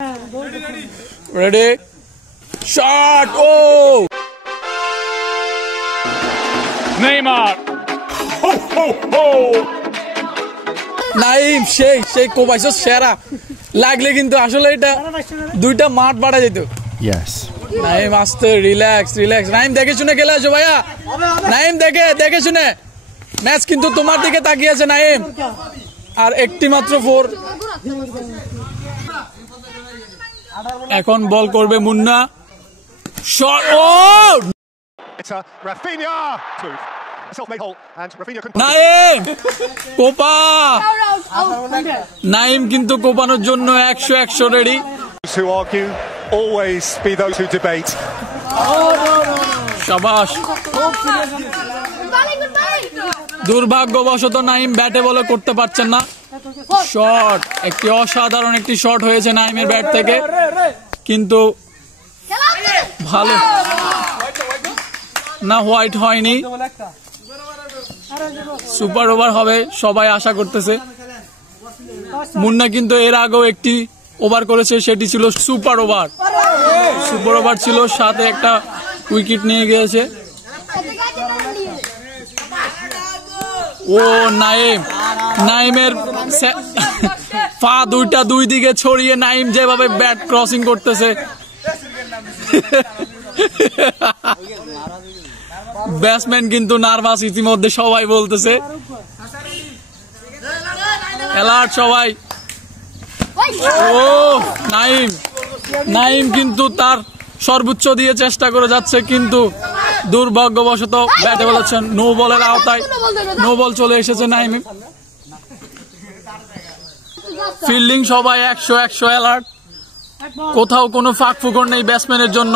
Ready? Shot! Oh! Neymar! Ho, ho, ho! Naim সেই কোবাইছো সেরা লাগলে কিন্তু আসলে এটা দুইটা মাঠ বাড়া যেত। Yes. নাইম আস্তে রিল্যাক্স নাইম দেখে শুনে খেলে আসো ভাইয়া। নাইম দেখে শুনে ম্যাচ কিন্তু তোমার দিকে তাকিয়ে আছে নাইম। আর একটি মাত্র 4। এখন বল করবে মুন্না। শট! ও! Rafinha! Self-made hole, and Rafinha can... Naim কোপা। নাইম কিন্তু কোপানোর জন্য 100 ready. Who argue always be those who debate. শাবাশ। দুর্ভাগ্যবশত নাইম ব্যাটে বলে করতে পারছেন না। শট, একটি অসাধারণ একটি শট হয়েছে নাইমের ব্যাট থেকে, কিন্তু ভালো না, হোয়াইট হয়নি। সুপার ওভার হবে সবাই আশা করতেছে। মুন্না কিন্তু এর আগেও একটি ওভার করেছে, সেটি ছিল সুপার ওভার ছিল, সাথে একটা উইকেট নিয়ে গিয়েছে। ও নাইমের পা দুইটা দুই দিকে ছড়িয়ে নাইম যেভাবে ব্যাট ক্রসিং করতেছে, ব্যাটসম্যান কিন্তু নার্ভাস ইতিমধ্যে সবাই বলতেছে। অ্যালার্ট সবাই। ও নাইম কিন্তু তার সর্বোচ্চ দিয়ে চেষ্টা করে যাচ্ছে, কিন্তু দুর্ভাগ্যবশত ব্যাটে বলেছেন নো বলের আওতায়। নো বল চলে এসেছে নাইম। ফিল্ডিং সবাই 100 অ্যালার্ট, কোথাও কোনো ফাঁক ফুকর নেই ব্যাটসম্যানের জন্য।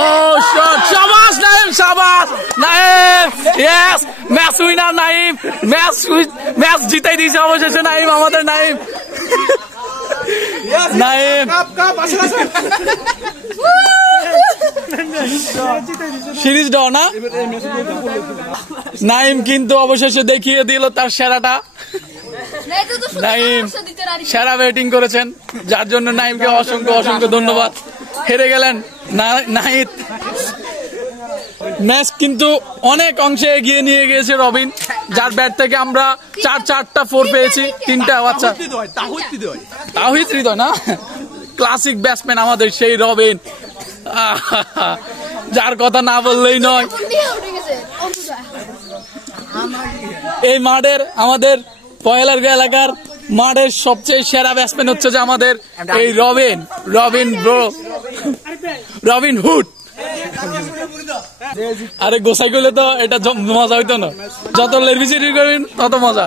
ও শট! শাবাশ নাইম, শাবাশ Naim! Yes, match winner Naim. Match জিতাই দিয়েছে অবশেষে নাইম, আমাদের নাইম। সিরিজ ড্র না? নাইম কিন্তু অবশেষে দেখিয়ে দিল তার সেরাটা। নাইম সেরা ব্যাটিং করেছেন, যার জন্য নাইমকে অসংখ্য ধন্যবাদ। হেরে গেলেন নাহিদ। ম্যাচ কিন্তু অনেক অংশে এগিয়ে নিয়ে গিয়েছে রবিন, যার ব্যাট থেকে আমরা 4টা 4 পেয়েছি, 3টা। আচ্ছা, তাওহিদ হৃদয় না, ক্লাসিক ব্যাটসম্যান আমাদের সেই রবিন, যার কথা না বললেই নয়। এই মাঠের, আমাদের পয়লার এলাকার মাঠের সবচেয়ে সেরা ব্যাটসম্যান হচ্ছে যে আমাদের এই রবিন হুড। আরে গোসাই করলে তো এটা মজা হইতো না, যত লেরবিসি করবেন তত মজা।